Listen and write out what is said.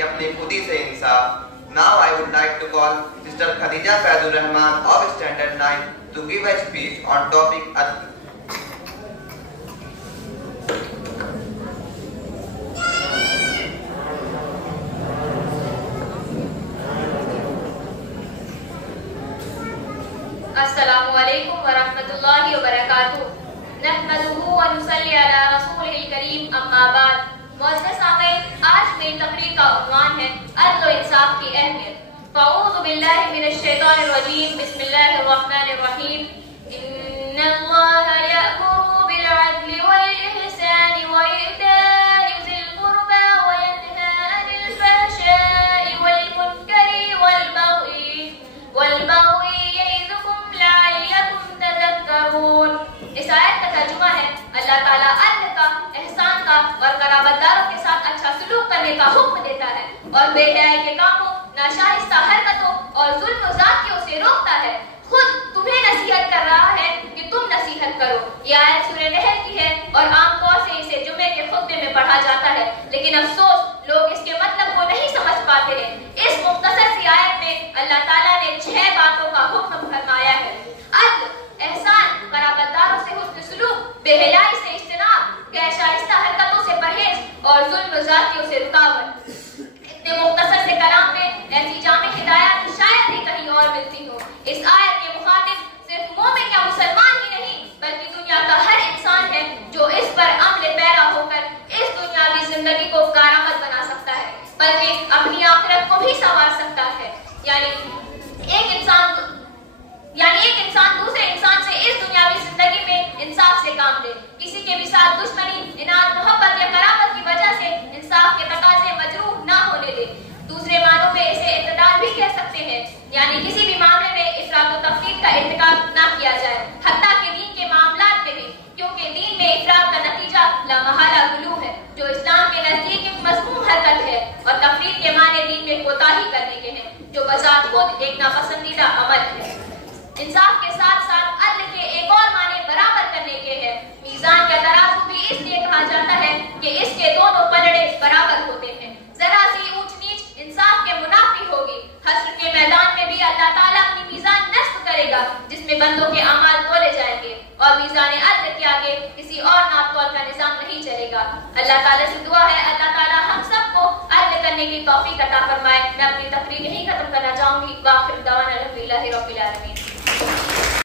कि अपनी खुदी से इंसाफ। Now I would like to call Sister Khadija Faizur Rahman of Standard 9 to give a speech on topic Adl. अस्सलामु अलैकुम व रहमतुल्लाहि व बरकातुहू। नहमदुहु व नुसल्ली अला रसूलिल करीम, अम्मा बाद। मुअज़्ज़ज़ सामीईन, आज मेरी तकरीर का उन्वान है अदल व इंसाफ की अहमियत। फ़अऊज़ु बिल्लाहि मिनश शैतानिर रजीम, बिस्मिल्लाहिर रहमानिर रहीम। इन्नल्लाहा यअमुरु बिल अदलि वल इहसानि व ईताइ ज़िल क़ुर्बा व यन्हा अनिल फ़हशाइ वल मुनकरि वल बग़ी यइज़ुकुम लअल्लकुम तज़क्करून। इस आयत का तर्जुमा है अल्लाह ताला अदल का, एहसान का और क़राबतदारों के साथ अच्छा सलूक करने का हुक्म देता है और बेहयाई के कामों, नाशाइस्ता हरकतों और जुल्म व ज़ातियों से रोकता है। खुद तुम्हें नसीहत कर रहा है कि तुम नसीहत करो। ये आयत सूरह नहल की है और आमतौर से इसे जुमे के खुतबे में पढ़ा जाता है, लेकिन अफसोस लोग इसके मतलब को नहीं समझ पाते हैं। इस मुख्तसर सी आयत में अल्लाह ताला ने 6 बातों का हुक्म फरमाया है। अदल, एहसान, क़राबतदारों से हुस्न सलूक, बेहयाई से इज्तिनाब, गैरशाइस्ता हरकतों से परहेज और जुल्म ज़ातियों से रुकावट। इतने मुख्तसर से कलाम में ऐसी जामे हिदायत शायद ही कहीं और मिलती हो। इस आयत के मुखातिब सिर्फ मोमिन या मुसलमान ही नहीं, बल्कि दुनिया का हर इंसान है जो इस पर अमल पैरा होकर इस दुनियावी जिंदगी को कारामद बना सकता है, बल्कि अपनी आखिरत को भी संवार सकता है। यानी एक इंसान दूसरे इंसान से इस दुनियावी जिंदगी में इंसाफ से काम ले। किसी के भी साथ दुश्मनी, इनाद, मोहब्बत या करामत की वजह से इंसाफ के तकाजे मजरूह ना होने दे। दूसरे मानों में इसे इत्तदाल भी कह सकते हैं, यानी किसी भी मामले में इफरात व तफरीत का इर्तिकाब ना किया जाए, हत्ता के दीन के मामलात में भी, क्योंकि दीन में इफरात का नतीजा लामहला गुलू है, जो इस्लाम के नजदीक एक मज़मूम हरकत है, और तफरीत के माने दीन में कोताही करने के हैं, जो बज़ात खुद एक नापसंदीदा अमल है। इंसाफ के साथ साथ अदल के एक और माने बराबर करने के हैं। मीज़ान का तराजू भी इसलिए कहा जाता है कि इसके दोनों पलड़े बराबर होते हैं। जरा सी ऊंच नीच इंसाफ के मुनाफी होगी। हश्र के मैदान में भी अल्लाह ताला अपनी मीज़ान नस्ब करेगा, जिसमें बंदों के अमाल तोले जाएंगे और मीज़ान अदल के आगे किसी और नापतोल का निजाम नहीं चलेगा। अल्लाह ताला से दुआ है अल्लाह ताला हम सबको अदल करने की तौफीक अता फरमाए। मैं अपनी तकरीर यहीं खत्म करना चाहूंगी। वाखिर दावाना अल्हम्दुलिल्लाहि रब्बिल आलमीन।